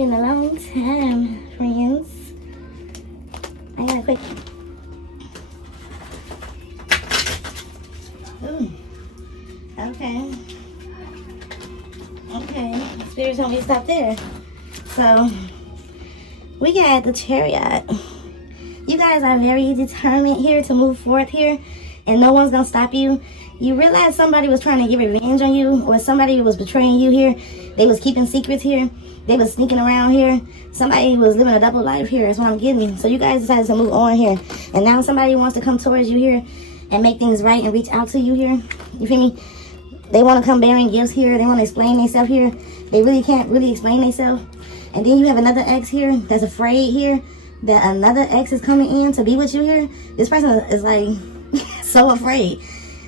been a long time, friends. I got a quick. Ooh. Okay. Okay. Spirit told me to stop there. So, we got the Chariot. You guys are very determined here to move forth here, and no one's gonna stop you. You realize somebody was trying to get revenge on you, or somebody was betraying you here. They was keeping secrets here. They was sneaking around here. Somebody was living a double life here. That's what I'm getting. So you guys decided to move on here, and now somebody wants to come towards you here and make things right and reach out to you here. You feel me? They want to come bearing gifts here. They want to explain themselves here. They really can't really explain themselves. And then you have another ex here that's afraid here that another ex is coming in to be with you here. This person is like so afraid.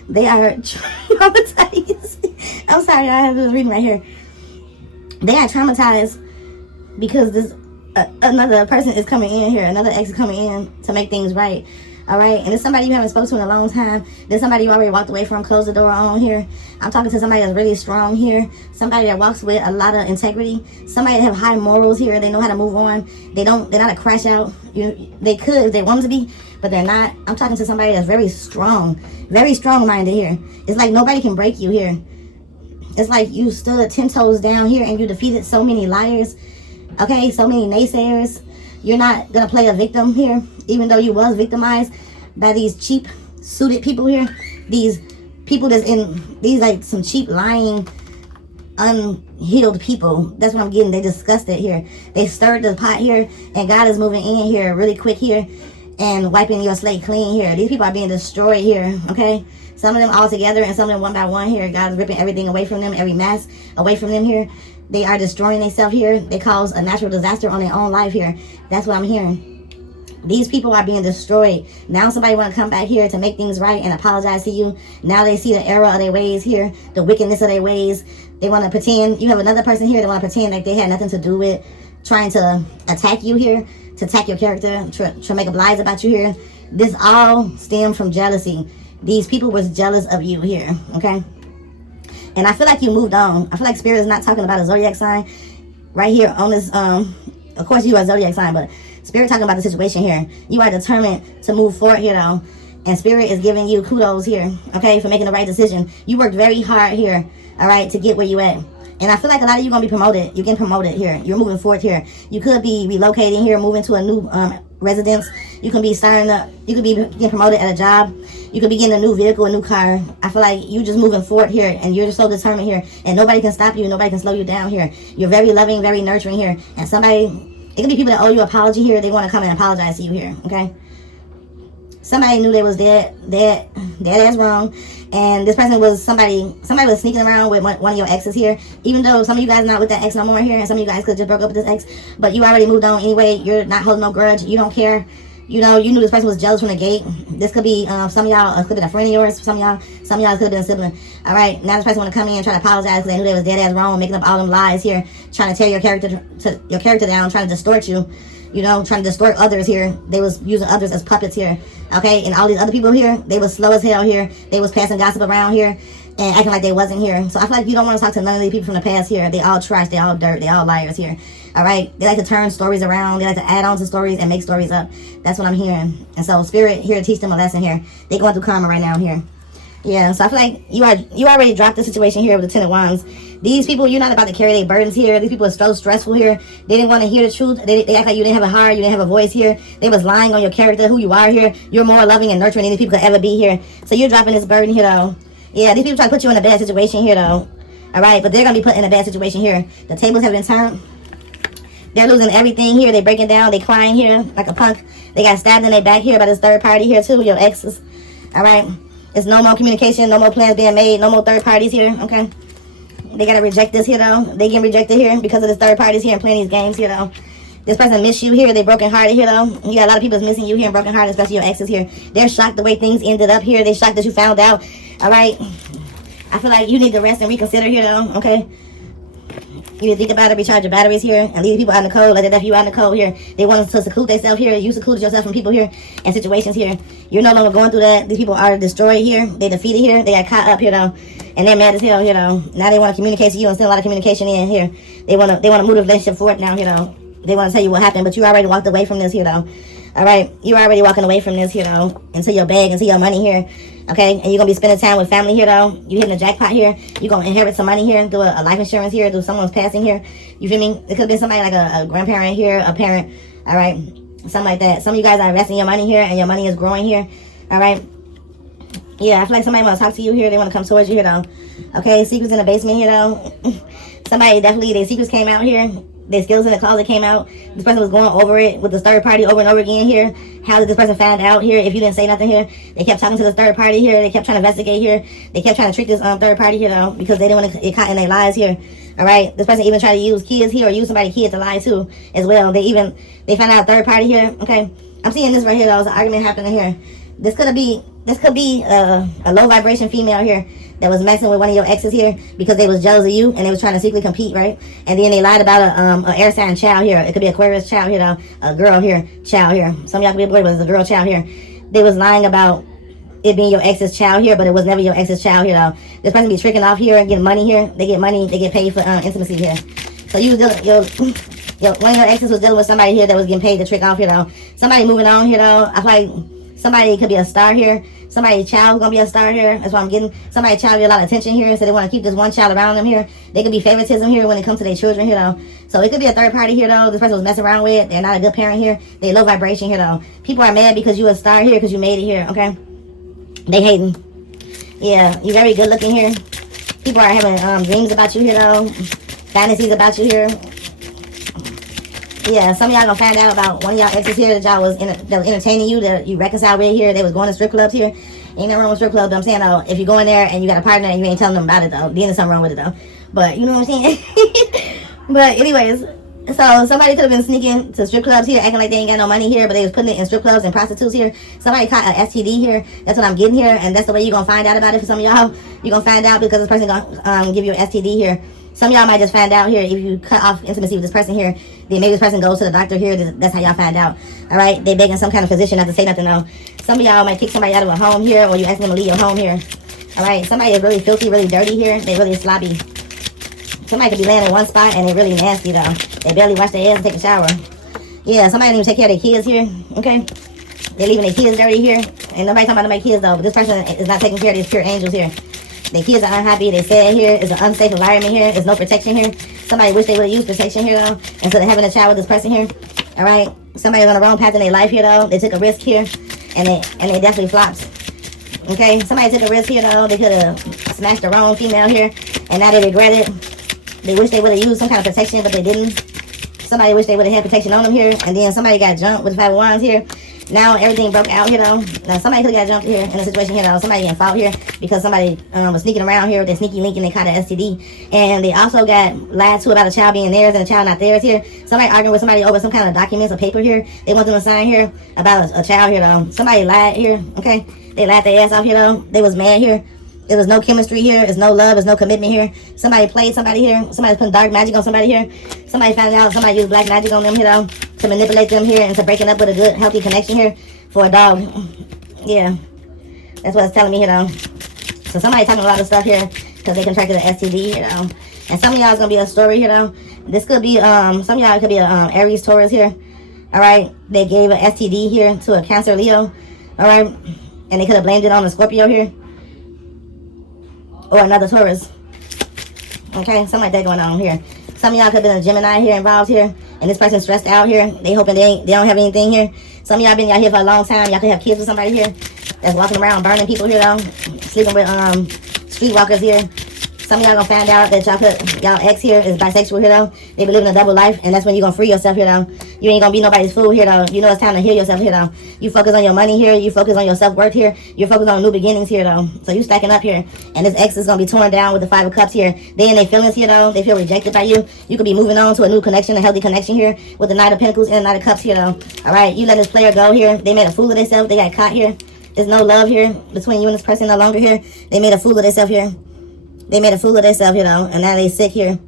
They are traumatized. I'm sorry, I have to read right here. They are traumatized because this another person is coming in here. Another ex is coming in to make things right. All right, and it's somebody you haven't spoken to in a long time. There's somebody you already walked away from, closed the door on here. I'm talking to somebody that's really strong here. Somebody that walks with a lot of integrity. Somebody that have high morals here. They know how to move on. They're not a crash out. They could if they wanted to be, but they're not. I'm talking to somebody that's very strong-minded here. It's like nobody can break you here. It's like you stood 10 toes down here and you defeated so many liars. Okay, so many naysayers. You're not going to play a victim here, even though you was victimized by these cheap suited people here. These people that's in, these like some cheap lying, unhealed people. That's what I'm getting. They discussed it here. They stirred the pot here, and God is moving in here really quick here and wiping your slate clean here. These people are being destroyed here, okay? Some of them all together and some of them one by one here. God is ripping everything away from them, every mask away from them here. They are destroying themselves here. They cause a natural disaster on their own life here. That's what I'm hearing. These people are being destroyed. Now somebody want to come back here to make things right and apologize to you. Now they see the error of their ways here, the wickedness of their ways. They want to pretend. You have another person here that want to pretend like they had nothing to do with trying to attack you here, to attack your character, to make up lies about you here. This all stemmed from jealousy. These people was jealous of you here, okay? And I feel like you moved on. I feel like Spirit is not talking about a zodiac sign right here on this. Of course, you are a zodiac sign, but Spirit talking about the situation here. You are determined to move forward here, though. And Spirit is giving you kudos here, okay, for making the right decision. You worked very hard here, all right, to get where you at. And I feel like a lot of you going to be promoted. You're getting promoted here. You're moving forward here. You could be relocating here, moving to a new residence. You can be starting up. You could be getting promoted at a job. You could be getting a new vehicle, a new car. I feel like you just moving forward here, and you're just so determined here, and nobody can stop you. Nobody can slow you down here. You're very loving, very nurturing here. And somebody, it could be people that owe you an apology here. They want to come and apologize to you here, okay? Somebody knew they was dead as wrong. And this person was somebody was sneaking around with one of your exes here. Even though some of you guys are not with that ex no more here, and some of you guys could just broke up with this ex, but you already moved on anyway. You're not holding no grudge. You don't care. You know, you knew this person was jealous from the gate. This could be some of y'all could have been a friend of yours. Some of y'all could have been a sibling. All right, now this person want to come in and try to apologize because they knew they was dead ass wrong, making up all them lies here, trying to tear your character down, trying to distort you. You know, trying to distort others here. They was using others as puppets here. Okay, and all these other people here, they was slow as hell here. They was passing gossip around here and acting like they wasn't here. So I feel like you don't want to talk to none of these people from the past here. They all trash, they all dirt, they all liars here. All right, they like to turn stories around. They like to add on to stories and make stories up. That's what I'm hearing. And so Spirit here to teach them a lesson here. They going through karma right now here. Yeah, so I feel like you already dropped the situation here with the Ten of Wands. These people, you're not about to carry their burdens here. These people are so stressful here. They didn't want to hear the truth. They act like you didn't have a heart, you didn't have a voice here. They was lying on your character, who you are here. You're more loving and nurturing than these people could ever be here. So you're dropping this burden here, though. Yeah, these people try to put you in a bad situation here, though. All right, but they're going to be put in a bad situation here. The tables have been turned. They're losing everything here. They're breaking down. They're crying here like a punk. They got stabbed in their back here by this third party here, too, your exes. All right. There's no more communication, no more plans being made, no more third parties here, okay? They got to reject this here, though. They getting rejected here because of this third parties here and playing these games here, though. This person miss you here. They broken-hearted here, though. You got a lot of people that's missing you here and broken-hearted, especially your exes here. They're shocked the way things ended up here. They're shocked that you found out, all right? I feel like you need to rest and reconsider here, though, okay? You need to think about it, recharge your batteries here, and leave people out in the cold, let they left you out in the cold here. They want to seclude themselves here. You secluded yourself from people here and situations here. You're no longer going through that. These people are destroyed here. They defeated here. They got caught up here, though. And they're mad as hell, you know. Now they want to communicate to you and send a lot of communication in here. They want to move the relationship forward now, you know. They want to tell you what happened, but you already walked away from this here, though. All right, you're already walking away from this here, though, into your bag, into your money here, okay? And you're going to be spending time with family here, though. You hitting the jackpot here. You're going to inherit some money here, do a life insurance here, do someone's passing here. You feel me? It could have been somebody like a grandparent here, a parent, all right? Something like that. Some of you guys are investing your money here, and your money is growing here, all right? Yeah, I feel like somebody want to talk to you here. They want to come towards you here, though. Okay, secrets in the basement here, though. Somebody definitely, their secrets came out here. Their skills in the closet came out. This person was going over it with this third party over and over again here. How did this person find out here if you didn't say nothing here? They kept talking to this third party here. They kept trying to investigate here. They kept trying to trick this third party here, though, because they didn't want to get caught in their lies here. All right, this person even tried to use kids here or use somebody's kid to lie too as well. They found out a third party here. Okay, I'm seeing this right here, though. There's an argument happening here. This could be a low vibration female here that was messing with one of your exes here because they was jealous of you and they was trying to secretly compete, right? And then they lied about a air sign child here. It could be Aquarius child here, though. A girl here, child here. Some of y'all could be a boy, but it's a girl child here. They was lying about it being your ex's child here, but it was never your ex's child here, though. This person be tricking off here and getting money here. They get money, they get paid for intimacy here. So you was dealing, one of your exes was dealing with somebody here that was getting paid to trick off here, though. Somebody moving on here, though. I feel like somebody could be a star here. Somebody's child gonna be a star here. That's what I'm getting. Somebody's child get a lot of attention here, so they want to keep this one child around them here. They could be favoritism here when it comes to their children here, though. So it could be a third party here, though. This person was messing around with. They're not a good parent here. They low vibration here, though. People are mad because you a star here, because you made it here, okay? They hating. Yeah, you're very good looking here. People are having dreams about you here, though. Fantasies about you here. Yeah, some of y'all gonna find out about one of y'all exes here that y'all was entertaining you, that you reconciled with here. They was going to strip clubs here. Ain't nothing wrong with strip clubs. I'm saying, though, if you go in there and you got a partner and you ain't telling them about it, though, then there's something wrong with it, though. But you know what I'm saying? But anyways, so somebody could have been sneaking to strip clubs here, acting like they ain't got no money here, but they was putting it in strip clubs and prostitutes here. Somebody caught a STD here. That's what I'm getting here, and that's the way you're gonna find out about it. For some of y'all, you're gonna find out because this person gonna give you an STD here. Some of y'all might just find out here if you cut off intimacy with this person here. Then maybe this person goes to the doctor here. That's how y'all find out. All right, they begging some kind of physician not to say nothing, though. Some of y'all might kick somebody out of a home here, or you asking them to leave your home here. All right, somebody is really filthy, really dirty here. They really sloppy. Somebody could be laying in one spot and they're really nasty, though. They barely wash their ass and take a shower. Yeah, somebody didn't even take care of their kids here. Okay, they're leaving their kids dirty here. Ain't nobody talking about my kids, though. But this person is not taking care of these pure angels here. Their kids are unhappy. They sad here. It's an unsafe environment here. There's no protection here. Somebody wish they would have used protection here, though, instead of having a child with this person here. All right. Somebody's on the wrong path in their life here, though. They took a risk here, and they definitely flopped. Okay. Somebody took a risk here, though. They could have smashed the wrong female here, and now they regret it. They wish they would have used some kind of protection, but they didn't. Somebody wish they would have had protection on them here, and then somebody got jumped with the 5 of Wands here. Now everything broke out here, though. Now somebody could have got jumped here in a situation here, though. Somebody getting fought here because somebody was sneaking around here with their sneaky link and they caught an STD. And they also got lied to about a child being theirs and a child not theirs here. Somebody arguing with somebody over some kind of documents or paper here. They want them to sign here about a child here, though. Somebody lied here, okay? They lied their ass off here, though. They was mad here. There was no chemistry here. There's no love. There's no commitment here. Somebody played somebody here. Somebody's putting dark magic on somebody here. Somebody found out somebody used black magic on them here, though, to manipulate them here into breaking up with a good, healthy connection here for a dog. Yeah. That's what it's telling me here, though. So somebody talking a lot of stuff here because they contracted an STD here, though. And some of y'all is going to be a story here, though. This could be, some of y'all could be a Aries Taurus here. All right. They gave an STD here to a Cancer Leo. All right. And they could have blamed it on a Scorpio here. Or another Taurus. Okay, something like that going on here. Some of y'all could have been a Gemini here involved here. And this person's stressed out here. They hoping they don't have anything here. Some of y'all been out here for a long time. Y'all could have kids with somebody here that's walking around burning people here, though. Sleeping with streetwalkers here. Some of y'all gonna find out that y'all ex here is bisexual here, though. They be living a double life, and that's when you gonna free yourself here, though. You ain't gonna be nobody's fool here, though. You know it's time to heal yourself here, though. You focus on your money here. You focus on your self-worth here. You focus on new beginnings here, though. So you stacking up here. And this ex is gonna be torn down with the 5 of Cups here. They in their feelings here, though. They feel rejected by you. You could be moving on to a new connection, a healthy connection here with the Knight of Pentacles and the Knight of Cups here, though. All right, you let this player go here. They made a fool of themselves. They got caught here. There's no love here between you and this person no longer here. They made a fool of themselves here. They made a fool of themselves, you know, and now they sick here.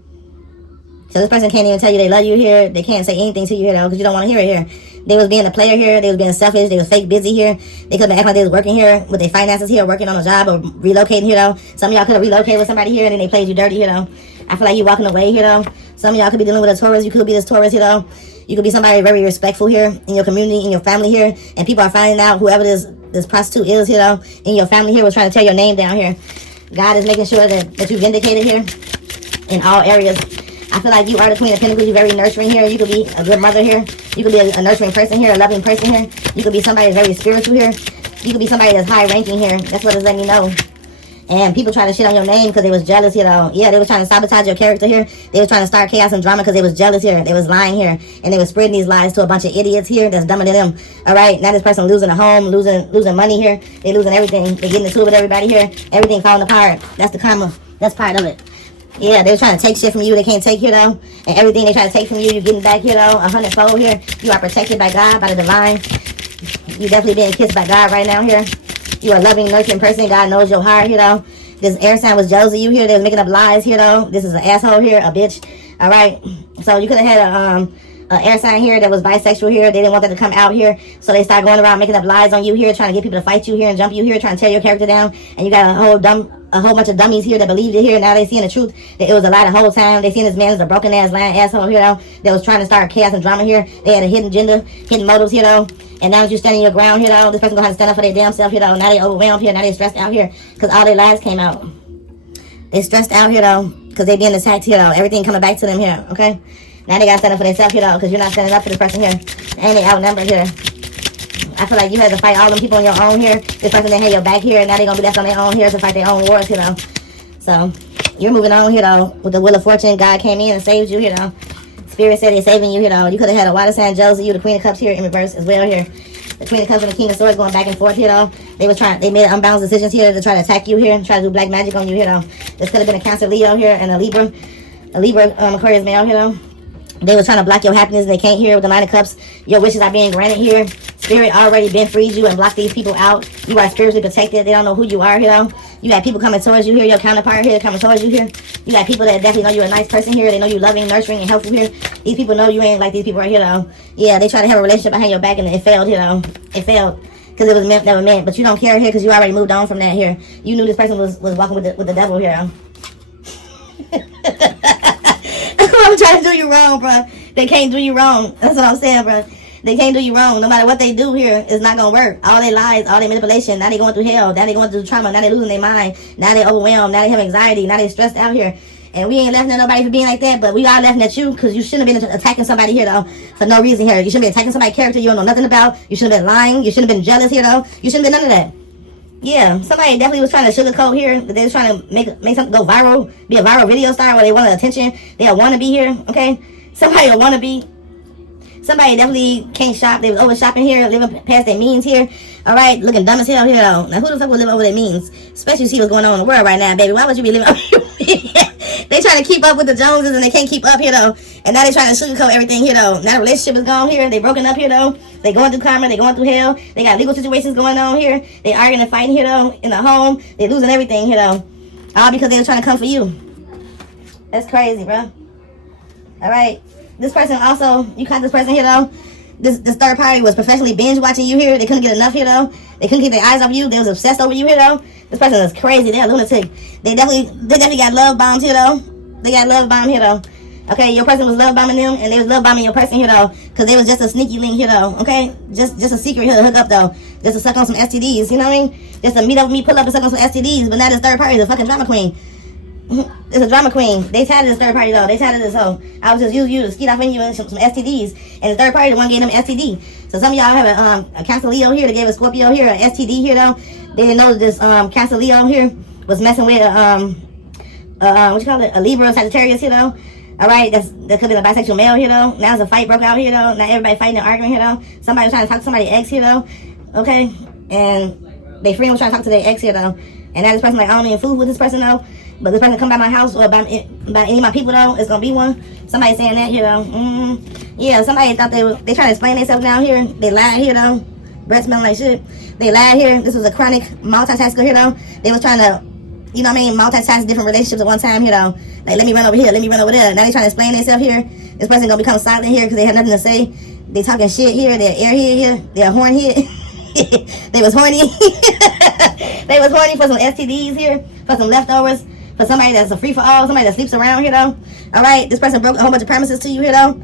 So this person can't even tell you they love you here. They can't say anything to you here, though, because you don't want to hear it here. They was being a player here. They was being selfish. They was fake busy here. They could have been acting like they was working here with their finances here, working on a job or relocating here, though. Some of y'all could have relocated with somebody here and then they played you dirty here, though. I feel like you walking away here, though. Some of y'all could be dealing with a Taurus. You could be this Taurus here, though. You could be somebody very respectful here in your community, in your family here. And people are finding out whoever this prostitute is here, though, in your family here was trying to tear your name down here. God is making sure that you vindicated here in all areas. I feel like you are the Queen of Pentacles. You're very nurturing here. You could be a good mother here. You could be a nurturing person here, a loving person here. You could be somebody that's very spiritual here. You could be somebody that's high ranking here. That's what it's letting me know. And people trying to shit on your name because they was jealous, you know. Yeah, they was trying to sabotage your character here. They was trying to start chaos and drama because they was jealous here. They was lying here. And they was spreading these lies to a bunch of idiots here that's dumber than them. All right, now this person losing a home, losing money here. They losing everything. They getting into it with everybody here. Everything falling apart. That's the karma. That's part of it. Yeah, they're trying to take shit from you. They can't take here, though. And everything they try to take from you, you're getting back here, though. 100-fold here. You are protected by God, by the divine. You're definitely being kissed by God right now here. You are a loving, nurturing person. God knows your heart here, though. This air sign was jealous of you here. They was making up lies here, though. This is an asshole here, a bitch. All right. So you could have had a air sign here that was bisexual here. They didn't want that to come out here. So they started going around making up lies on you here, trying to get people to fight you here and jump you here, trying to tear your character down. And you got a whole bunch of dummies here that believed it here. Now they seeing the truth that it was a lie the whole time. They seen this man as a broken ass, lying asshole here, though, that was trying to start chaos and drama here. They had a hidden agenda, hidden motives here, though. And now that you're standing your ground here, though, this person gonna have to stand up for their damn self here, though. Now they overwhelmed here. Now they stressed out here because all their lies came out. They stressed out here, though, because they being attacked here, though. Everything coming back to them here, okay? Now they got to stand up for themselves here, though, because you're not standing up for this person here. And they outnumbered here. I feel like you had to fight all them people on your own here. This person that had your back here, and now they're going to be left on their own here to fight their own wars, you know. So, you're moving on here, though, with the Wheel of Fortune. God came in and saved you here, though. Spirit said they're saving you here, though. You could have had a water sign jealous of you, the Queen of Cups here in reverse as well here. The Queen of Cups and the King of Swords going back and forth here, though. They made unbalanced decisions here to try to attack you here and try to do black magic on you here, though. This could have been a Cancer Leo here and a Libra Aquarius male here, though. They were trying to block your happiness and they can't hear with the Nine of Cups. Your wishes are being granted here. Spirit already been freed you and blocked these people out. You are spiritually protected. They don't know who you are here, though. You got people coming towards you here. Your counterpart here coming towards you here. You got people that definitely know you're a nice person here. They know you loving, nurturing, and helpful here. These people know you ain't like these people right here, though. Yeah, they try to have a relationship behind your back and it failed here, though. It failed because it was meant, never meant. But you don't care here because you already moved on from that here. You knew this person was walking with the devil here, though. I'm trying to do you wrong, bro. They can't do you wrong. That's what I'm saying, bro. They can't do you wrong. No matter what they do here, it's not going to work. All their lies, all their manipulation. Now they going through hell. Now they going through trauma. Now they losing their mind. Now they overwhelmed. Now they have anxiety. Now they stressed out here. And we ain't laughing at nobody for being like that, but we are laughing at you because you shouldn't have been attacking somebody here, though, for no reason here. You shouldn't be attacking somebody's character you don't know nothing about. You shouldn't have been lying. You shouldn't have been jealous here, though. You shouldn't have been none of that. Yeah, somebody definitely was trying to sugarcoat here. They was trying to make something go viral, be a viral video star where they wanted attention. They want to be here, okay? Somebody will want to be. Somebody definitely can't shop. They was over shopping here, living past their means here. All right, looking dumb as hell here, though. Now, who the fuck would live over their means? Especially see what's going on in the world right now, baby. Why would you be living over your means? They trying to keep up with the Joneses and they can't keep up here, though. And now they trying to sugarcoat everything here, though. Now the relationship is gone here. They broken up here, though. They going through karma. They going through hell. They got legal situations going on here. They arguing and fighting here, though, in the home. They losing everything here, though. All because they were trying to come for you. That's crazy, bro. All right. This person also, you caught this person here, though. This third party was professionally binge watching you here. They couldn't get enough here, though. They couldn't keep their eyes off you. They was obsessed over you here, though. This person is crazy. They're a lunatic. They definitely got love bombed here, though. They got love bombed here, though. Okay, your person was love bombing them, and they was love bombing your person here, though, because they was just a sneaky link here, though. Okay, just a secret here to hook up, though, just to suck on some STDs. You know what I mean? Just to meet up with me, pull up and suck on some STDs. But now this third party is a fucking drama queen. It's a drama queen. They tired of this third party, though. They tired of this hoe. I was just using you to skeet off in you and some STDs. And the third party, the one gave them STD. So some of y'all have a Cancer Leo here. They gave a Scorpio here, a STD here, though. They didn't know that this Cancer Leo here was messing with what you call it? A Libra Sagittarius here, though. All right, that could be a bisexual male here, though. Now there's a fight broke out here, though. Now everybody fighting and arguing here, though. Somebody was trying to talk to somebody's ex here, though. Okay, and they friend was trying to talk to their ex here, though. And now this person like, I don't even fool with this person, though. But this person come by my house or by any of my people, though, it's gonna be one. Somebody saying that here, though. Yeah, somebody thought they trying to explain themselves down here. They lied here, though. Breath smelling like shit. They lied here. This was a chronic multitasker here, though. They was trying to you know what I mean, multitask different relationships at one time, you know. Like, let me run over here, let me run over there. Now they trying to explain themselves here. This person gonna become silent here because they have nothing to say. They talking shit here, they're airhead here, they're hornhead. They was horny. They was horny for some STDs here, for some leftovers, for somebody that's a free-for-all, somebody that sleeps around here, though. All right, this person broke a whole bunch of promises to you here, though.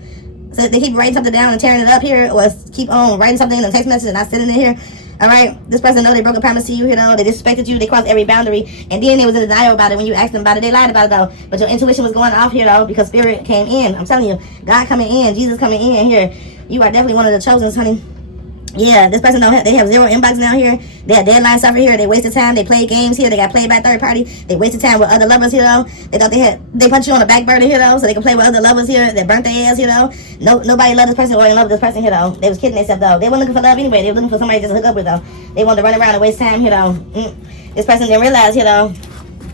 So they keep writing something down and tearing it up here, or keep on writing something in a text message and not sending it here. All right, this person know they broke a promise to you, you know. They disrespected you, they crossed every boundary, and then they was in denial about it when you asked them about it. They lied about it, though. But your intuition was going off here, though, because spirit came in. I'm telling you, God coming in, Jesus coming in here. You are definitely one of the chosens, honey. Yeah, this person don't have, they have zero inbox now here. They had deadlines over here. They wasted time. They played games here. They got played by third party. They wasted time with other lovers here, though. They thought they put you on the back burner here, though, so they could play with other lovers here. They burnt their ass here, though. Nobody loved this person or in love with this person here, though. They was kidding themselves, though. They weren't looking for love anyway. They were looking for somebody to just hook up with, though. They wanted to run around and waste time here, though. This person didn't realize here, though,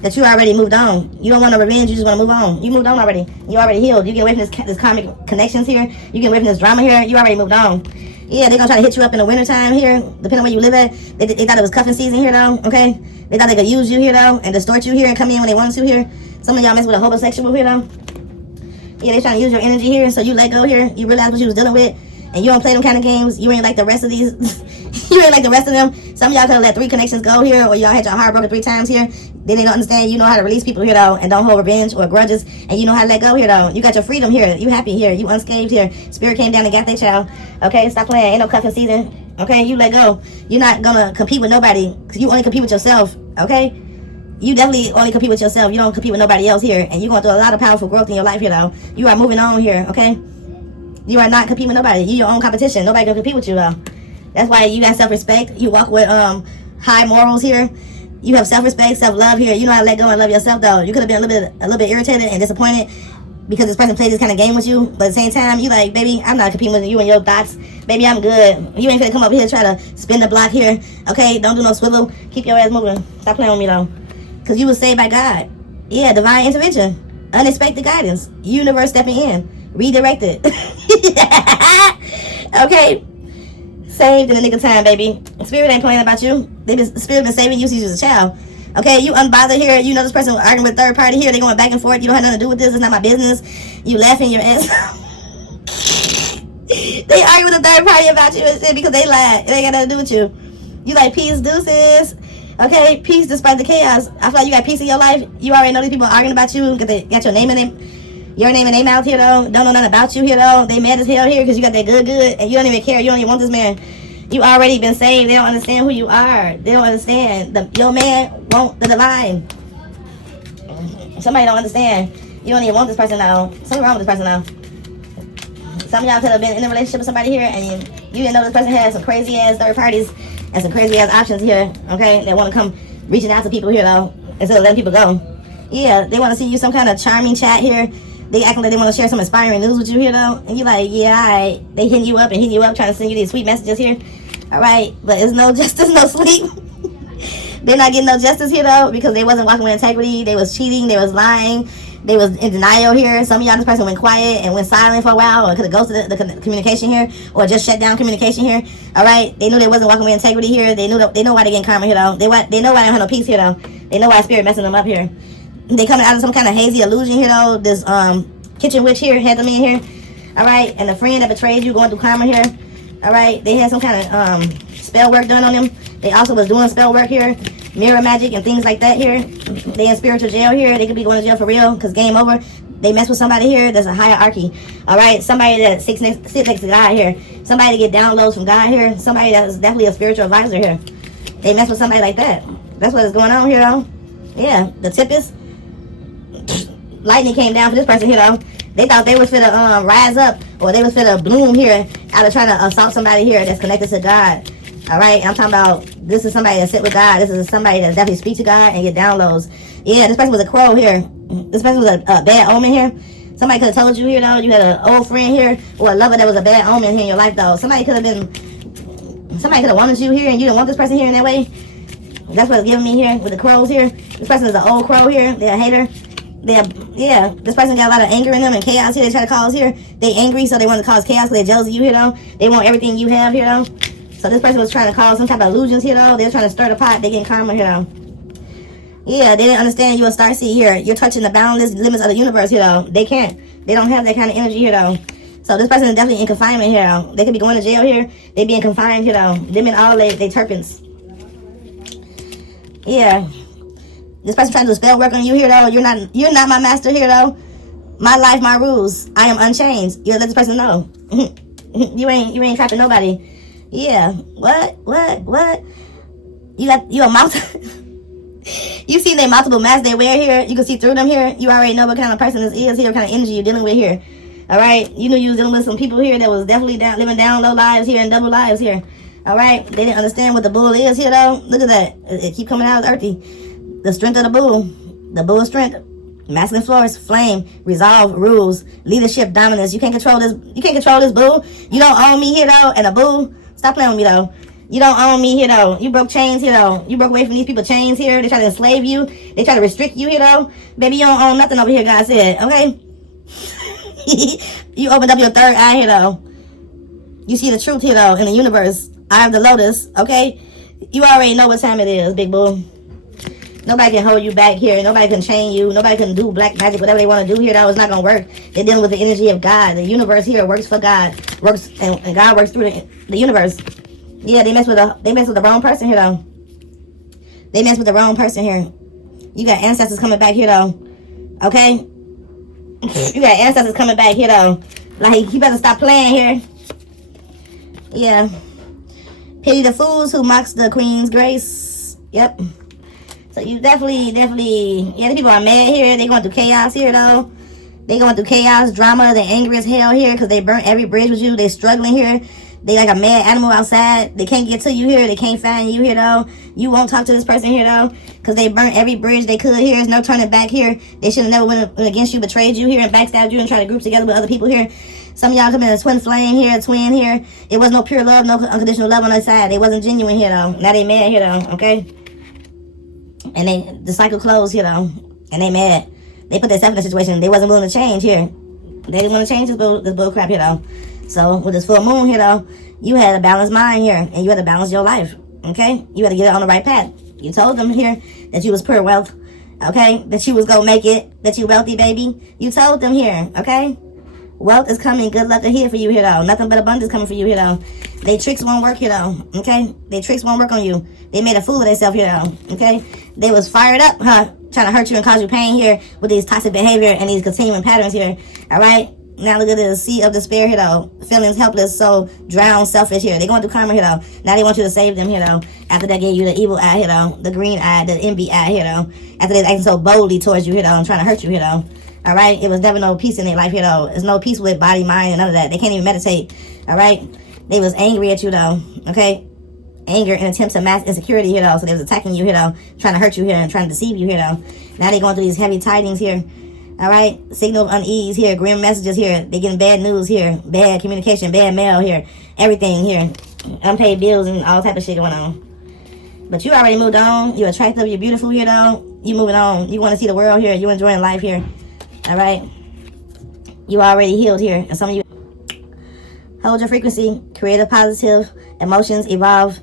that you already moved on. You don't want no revenge. You just want to move on. You moved on already. You already healed. You get away from this karmic connections here. You get away from this drama here. You already moved on. Yeah, they're going to try to hit you up in the wintertime here, depending on where you live at. They thought it was cuffing season here, though, okay? They thought they could use you here, though, and distort you here and come in when they wanted to here. Some of y'all mess with a homosexual here, though. Yeah, they trying to use your energy here, so you let go here. You realize what you was dealing with, and you don't play them kind of games. You ain't like the rest of these. You ain't like the rest of them. Some of y'all could have let 3 connections go here, or y'all had your heart broken 3 times here. Then they don't understand you know how to release people here, though, and don't hold revenge or grudges, and you know how to let go here, though. You got your freedom here. You happy here. You unscathed here. Spirit came down and got that child. Okay, stop playing. Ain't no cuffing season. Okay, you let go. You're not gonna compete with nobody, because you only compete with yourself. Okay, you definitely only compete with yourself. You don't compete with nobody else here, and you're going through a lot of powerful growth in your life here, though. You are moving on here. Okay, you are not competing with nobody. You're your own competition. Nobody gonna compete with you, though. That's why you got self-respect. You walk with high morals here. You have self-respect, self-love here. You know how to let go and love yourself, though. You could have been a little bit irritated and disappointed because this person played this kind of game with you. But at the same time, you like, baby, I'm not competing with you and your thoughts. Baby, I'm good. You ain't finna come up here and try to spin the block here. Okay, don't do no swivel. Keep your ass moving. Stop playing with me, though. Because you was saved by God. Yeah, divine intervention. Unexpected guidance. Universe stepping in. Redirected. Okay. Saved in the nick of time, baby. Spirit ain't playing about you. Spirit been saving you since you was a child. Okay, you unbothered here. You know this person arguing with third party here. They going back and forth. You don't have nothing to do with this. It's not my business. You laughing your ass. They argue with a third party about you and shit because they lied. It ain't got nothing to do with you. You like peace, deuces. Okay, peace despite the chaos. I feel like you got peace in your life. You already know these people arguing about you because they got your name in it. Your name and name out here, though. Don't know nothing about you here, though. They mad as hell here because you got that good, and you don't even care. You don't even want this man. You already been saved. They don't understand who you are. They don't understand. Your man want the divine. Somebody don't understand. You don't even want this person now. Something wrong with this person now. Some of y'all could have been in a relationship with somebody here, and you didn't know this person had some crazy-ass third parties and some crazy-ass options here, okay? They want to come reaching out to people here, though, instead of letting people go. Yeah, they want to see you some kind of charming chat here. They acting like they want to share some inspiring news with you here, though. And you're like, yeah, all right. They hitting you up and hitting you up, trying to send you these sweet messages here. All right, but it's no justice, no sleep. They're not getting no justice here, though, because they wasn't walking with integrity. They was cheating. They was lying. They was in denial here. Some of y'all, this person went quiet and went silent for a while, or could have ghosted the communication here, or just shut down communication here. All right, they knew they wasn't walking with integrity here. They know why they getting karma here, though. They know why they don't have no peace here, though. They know why spirit messing them up here. They coming out of some kind of hazy illusion here, though. This kitchen witch here had them in here. All right, and the friend that betrayed you going through karma here. All right, they had some kind of spell work done on them. They also was doing spell work here, mirror magic and things like that here. They in spiritual jail here. They could be going to jail for real because game over. They mess with somebody here that's a hierarchy. All right, somebody that sits next to God here. Somebody to get downloads from God here. Somebody that is definitely a spiritual advisor here. They mess with somebody like that. That's what is going on here, though. Yeah, the tip is lightning came down for this person here, though. They thought they was finna rise up, or they was finna bloom here out of trying to assault somebody here that's connected to God. All right, I'm talking about this is somebody that sit with God. This is somebody that definitely speak to God and get downloads. Yeah, this person was a crow here. This person was a bad omen here. Somebody could have told you here, though. You had an old friend here or a lover that was a bad omen here in your life, though. Somebody could have wanted you here and you didn't want this person here in that way. That's what it's giving me here with the crows here. This person is an old crow here. They're a hater. Yeah, this person got a lot of anger in them and chaos here. They try to cause here. They angry, so they want to cause chaos because they're jealous of you here, though. They want everything you have here, though. So this person was trying to cause some type of illusions here, though. They're trying to stir the pot. They getting karma here, though. Yeah, they didn't understand you a starseed here. You're touching the boundless limits of the universe here, though. They can't. They don't have that kind of energy here, though. So this person is definitely in confinement here, though. They could be going to jail here. They being confined here, though. Them and all they terpenes. Yeah. This person trying to do spell work on you here, though. You're not my master here, though. My life, my rules. I am unchanged. You let this person know. you ain't trapping nobody. Yeah. What? You a mouth. You see they multiple masks they wear here. You can see through them here. You already know what kind of person this is here, what kind of energy you're dealing with here. All right? You knew you was dealing with some people here that was definitely living down low lives here and double lives here. All right? They didn't understand what the bull is here, though. Look at that. It keep coming out as earthy. The strength of the bull. The bull's strength. Masculine force, flame, resolve, rules, leadership, dominance. You can't control this. You can't control this bull. You don't own me here, though. And a bull. Stop playing with me, though. You don't own me here, though. You broke chains here, though. You broke away from these people's chains here. They try to enslave you. They try to restrict you here, though. Baby, you don't own nothing over here, God said. Okay? You opened up your third eye here, though. You see the truth here, though, in the universe. Eye of the lotus. Okay? You already know what time it is, big bull. Nobody can hold you back here. Nobody can chain you. Nobody can do black magic, whatever they want to do here. That was not going to work. They're dealing with the energy of God. The universe here works for God. Works, and God works through the universe. Yeah, they mess with the wrong person here, though. They mess with the wrong person here. You got ancestors coming back here, though. Okay? You got ancestors coming back here, though. Like, you better stop playing here. Yeah. Pity the fools who mocks the queen's grace. Yep. So you definitely, yeah, the people are mad here. They going through chaos here, though. They going through chaos, drama. They angry as hell here because they burnt every bridge with you. They struggling here. They like a mad animal outside. They can't get to you here. They can't find you here, though. You won't talk to this person here, though, because they burnt every bridge they could here. There's no turning back here. They should have never went against you, betrayed you here, and backstabbed you and tried to group together with other people here. Some of y'all come in a twin flame here, a twin here. It was no pure love, no unconditional love on their side. They wasn't genuine here, though. Now they mad here, though, okay? And the cycle closed here, though. And they mad. They put themselves in a situation. They wasn't willing to change here. They didn't want to change this bull crap here, though. So with this full moon here, though, you had a balanced mind here, and you had to balance your life, okay? You had to get it on the right path. You told them here that you was pure wealth, okay? That you was going to make it, that you wealthy, baby. You told them here, okay? Wealth is coming. Good luck here for you here, though. Nothing but abundance coming for you here, though. They tricks won't work here, though, okay? They tricks won't work on you. They made a fool of themselves here, though, okay? They was fired up, huh? Trying to hurt you and cause you pain here with these toxic behavior and these continuing patterns here, all right? Now look at this sea of despair here, though. Feelings helpless, so drowned, selfish here. They going through karma here, though. Now they want you to save them here, though. After they gave you the evil eye here, though. The green eye, the envy eye here, though. After they acting so boldly towards you here, though, and trying to hurt you here, though. All right? It was never no peace in their life here, though. There's no peace with body, mind, and none of that. They can't even meditate. All right? They was angry at you, though. Okay? Anger and attempt to mask insecurity here, though. So they was attacking you here, though. Trying to hurt you here and trying to deceive you here, though. Now they going through these heavy tidings here. All right, signal of unease here, grim messages here. They getting bad news here, bad communication, bad mail here, everything here, unpaid bills and all type of shit going on. But you already moved on. You're attractive. You're beautiful here, though. You moving on. You want to see the world here. You enjoying life here. All right. You already healed here, and some of you hold your frequency. Creative, positive emotions evolve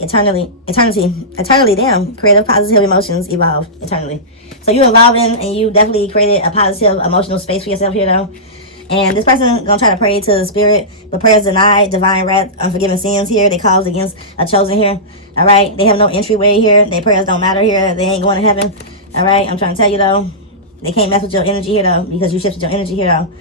eternally. Damn. Creative, positive emotions evolve eternally. So you evolving, and you definitely created a positive emotional space for yourself here, though. And this person gonna try to pray to the spirit, but prayers denied, divine wrath, unforgiven sins here. They cause against a chosen here. All right, they have no entryway here. Their prayers don't matter here. They ain't going to heaven. All right, I'm trying to tell you, though. They can't mess with your energy here, though, because you shifted your energy here, though.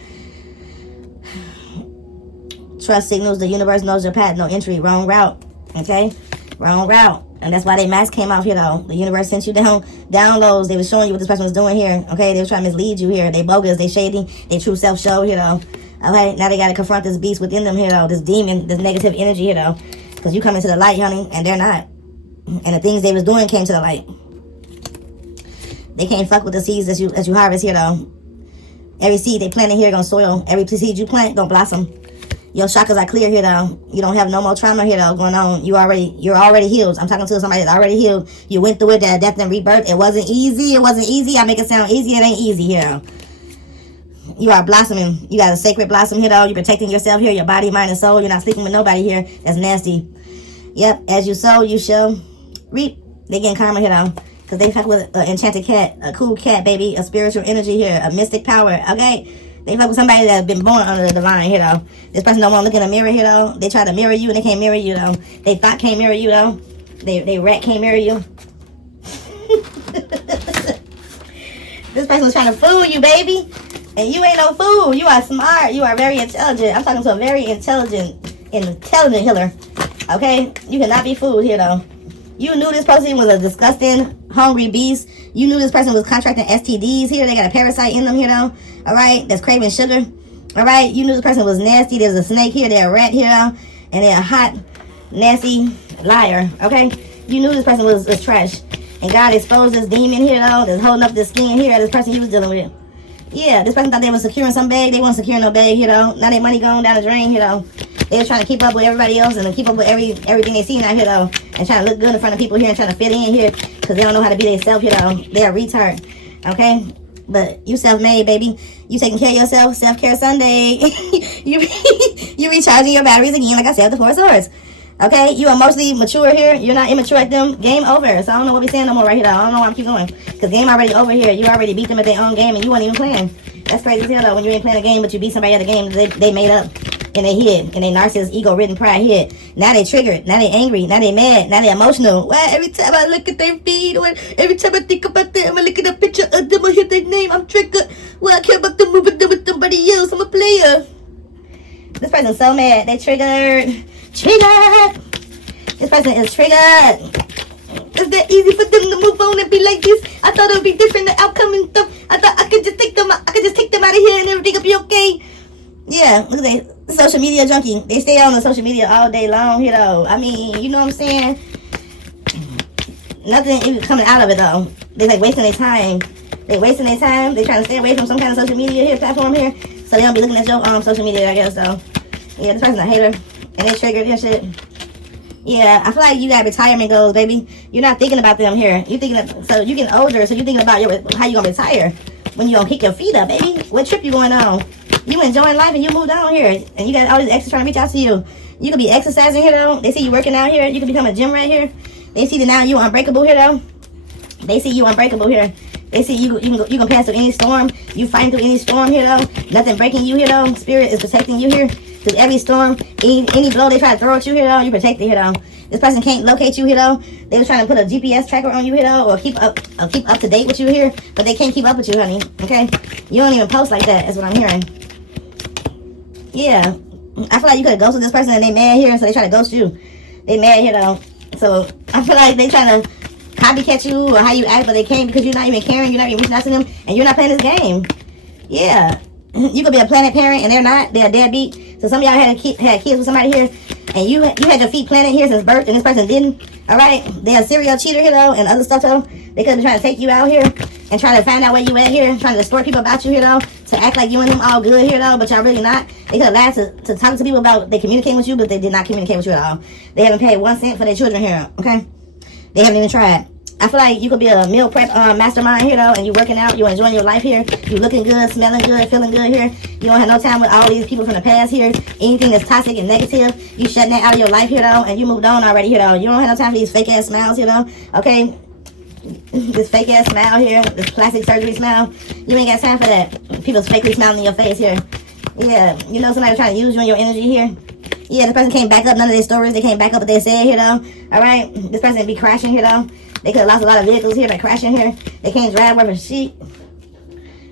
Trust signals the universe knows your path. No entry, wrong route. Okay, wrong route. And that's why they mask came off here, though. The universe sent you downloads. They were showing you what this person was doing here. Okay, they were trying to mislead you here. They bogus, they shady, they true self show here, though. Okay, now they got to confront this beast within them here, though. This demon, this negative energy here, though. Because you come into the light, honey, and they're not. And the things they was doing came to the light. They can't fuck with the seeds that you harvest here, though. Every seed they planted here gonna soil. Every seed you plant gonna blossom. Your chakras are clear here, though. You don't have no more trauma here, though, going on. You're already healed. I'm talking to somebody that's already healed. You went through it, that death and rebirth. It wasn't easy. I make it sound easy. It ain't easy here. You are blossoming. You got a sacred blossom here, though. You're protecting yourself here, your body, mind, and soul. You're not sleeping with nobody here. That's nasty. Yep. As you sow, you shall reap. They getting karma here, though. Because they fuck with an enchanted cat, a cool cat, baby, a spiritual energy here, a mystic power, okay? They fuck with somebody that's been born under the divine, you know. This person don't want to look in the mirror, you know. They try to mirror you and they can't mirror you, though. They thought can't mirror you, though. They rat can't mirror you. This person was trying to fool you, baby. And you ain't no fool. You are smart. You are very intelligent. I'm talking to a very intelligent healer. Okay? You cannot be fooled here, though. You knew this person was a disgusting, hungry beast. You knew this person was contracting STDs here. They got a parasite in them here, though. All right? That's craving sugar. All right? You knew this person was nasty. There's a snake here. They're a rat here, though. And they're a hot, nasty liar. Okay? You knew this person was trash. And God exposed this demon here, though. That's holding up this skin here. This person he was dealing with. Yeah, this person thought they were securing some bag. They weren't securing no bag, you know. Now their money going down the drain, you know. They were trying to keep up with everybody else and keep up with everything they see out here, though. And trying to look good in front of people here and trying to fit in here because they don't know how to be themselves, you know. They're a retard, okay? But you self-made, baby. You taking care of yourself. Self-care Sunday. you recharging your batteries again, like I said, the 4 swords. Okay? You emotionally mature here. You're not immature like them. Game over. So I don't know what we're saying no more right here, though. I don't know why I'm keep going. Because game already over here. You already beat them at their own game and you weren't even playing. That's crazy as hell, though. When you ain't playing a game, but you beat somebody at the game they made up. And they hid. And they narcissist, ego-ridden pride hid. Now they triggered. Now they angry. Now they mad. Now they emotional. Why every time I look at their feed, or every time I think about them, I look at a picture of them, I hear their name, I'm triggered. Well, I care about them moving them with somebody else. I'm a player. This person's so mad. They triggered. Triggered. This person is triggered. It's that easy for them to move on and be like this. I thought it would be different, the outcome and stuff. I thought I could just take them out of here and everything would be okay. Yeah, look at that. Social media junkie. They stay on the social media all day long, you know. I mean, you know what I'm saying? Nothing even coming out of it, though. They like wasting their time. They wasting their time. They trying to stay away from some kind of social media here, platform here. So they don't be looking at your social media, I guess, so. Yeah, this person's a hater. And they triggered and shit. Yeah, I feel like you got retirement goals, baby. You're not thinking about them here. You're thinking of, so you're getting older, so you're thinking about how you gonna retire. When you gonna kick your feet up, baby. What trip you going on? You enjoying life and you moved on here. And you got all these exes trying to reach out to you. You could be exercising here, though. They see you working out here. You could become a gym right here. They see that now you unbreakable here, though. They see you unbreakable here. They see you can pass through any storm. You fighting through any storm here, though. Nothing breaking you here, though. Spirit is protecting you here. Through every storm, any blow they try to throw at you here, though, you protected here, though. This person can't locate you here, though. They was trying to put a GPS tracker on you here, though, or keep up to date with you here, but they can't keep up with you, honey. Okay? You don't even post like that, is what I'm hearing. Yeah. I feel like you could have ghosted this person and they mad here, so they try to ghost you. They mad here, though. So I feel like they trying to copycat you or how you act, but they can't because you're not even caring, you're not even reaching out to them, and you're not playing this game. Yeah. You could be a planet parent and they're not. They're a deadbeat. So some of y'all had kids with somebody here, and you had your feet planted here since birth, and this person didn't. All right, they're a serial cheater here though, and other stuff though. They could be trying to take you out here and trying to find out where you at here, trying to distort people about you here though, to act like you and them all good here though, but y'all really not. They could have lied to talk to people about they communicate with you, but they did not communicate with you at all. They haven't paid 1 cent for their children here. Okay, they haven't even tried. I feel like you could be a meal prep mastermind here though, and you working out, you enjoying your life here, you looking good, smelling good, feeling good here. You don't have no time with all these people from the past here. Anything that's toxic and negative, you shutting that out of your life here though, and you moved on already here though. You don't have no time for these fake ass smiles here though. Okay, this fake ass smile here, this plastic surgery smile, you ain't got time for that. People's fakely smiling in your face here. Yeah, you know somebody trying to use you and your energy here. Yeah, the person can't back up none of their stories. They can't back up what they said here though. All right, this person be crashing here though. They could have lost a lot of vehicles here by crashing here. They can't drive worth a sheet.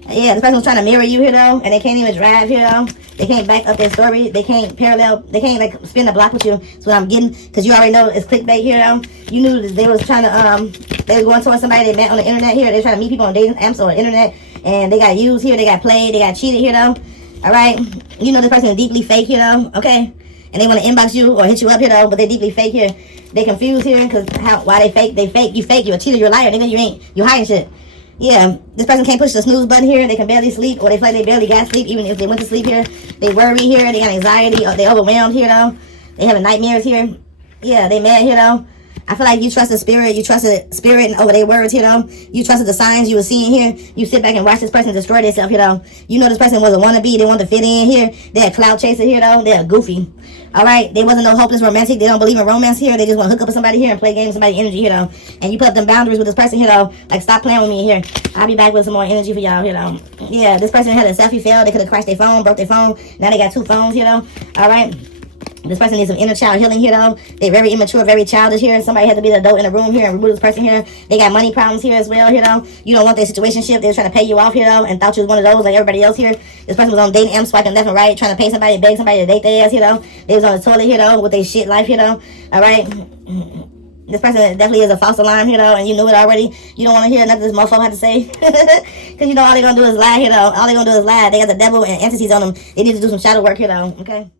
Yeah, this person's trying to mirror you here though, and they can't even drive here though. They can't back up their story. They can't they can't like spin the block with you. That's what I'm getting, because you already know it's clickbait here though. You knew that they was trying to they were going towards somebody they met on the internet here. They're trying to meet people on dating apps or the internet, and they got used here. They got played. They got cheated here though. All right, you know this person is deeply fake here though. Okay, and they want to inbox you or hit you up here though, but they deeply fake here. They confused here because why they fake. You fake. You're a cheater. You're a liar. Nigga, you hiding shit. Yeah, this person can't push the snooze button here. They can barely sleep, or they feel like they barely got sleep even if they went to sleep here. They worry here. They got anxiety. Or they overwhelmed here though. They having nightmares here. Yeah, they mad here though. I feel like you trusted spirit. You trusted spirit over their words, you know. You trusted the signs you were seeing here. You sit back and watch this person destroy themselves, you know. You know this person was a wannabe. They wanted to fit in here. They're a cloud chaser, you know. They're goofy. All right. They wasn't no hopeless romantic. They don't believe in romance here. They just want to hook up with somebody here and play games with somebody's energy, you know. And you put up them boundaries with this person, you know. Like, stop playing with me here. I'll be back with some more energy for y'all, you know. Yeah, this person had a selfie fail. They could have crashed their phone, broke their phone. Now they got 2 phones, you know. All right. This person needs some inner child healing here, though. They're very immature, very childish here. Somebody had to be the adult in the room here and remove this person here. They got money problems here as well, you know. You don't want their situationship. They were trying to pay you off here, though, and thought you was one of those like everybody else here. This person was on dating M, swiping left and right, trying to pay somebody, beg somebody to date their ass, you know. They was on the toilet here, though, with their shit life, you know. All right. This person definitely is a false alarm, you know, and you knew it already. You don't want to hear nothing this motherfucker had to say. Because you know all they're going to do is lie, you know. All they're going to do is lie. They got the devil and entities on them. They need to do some shadow work, you know, okay?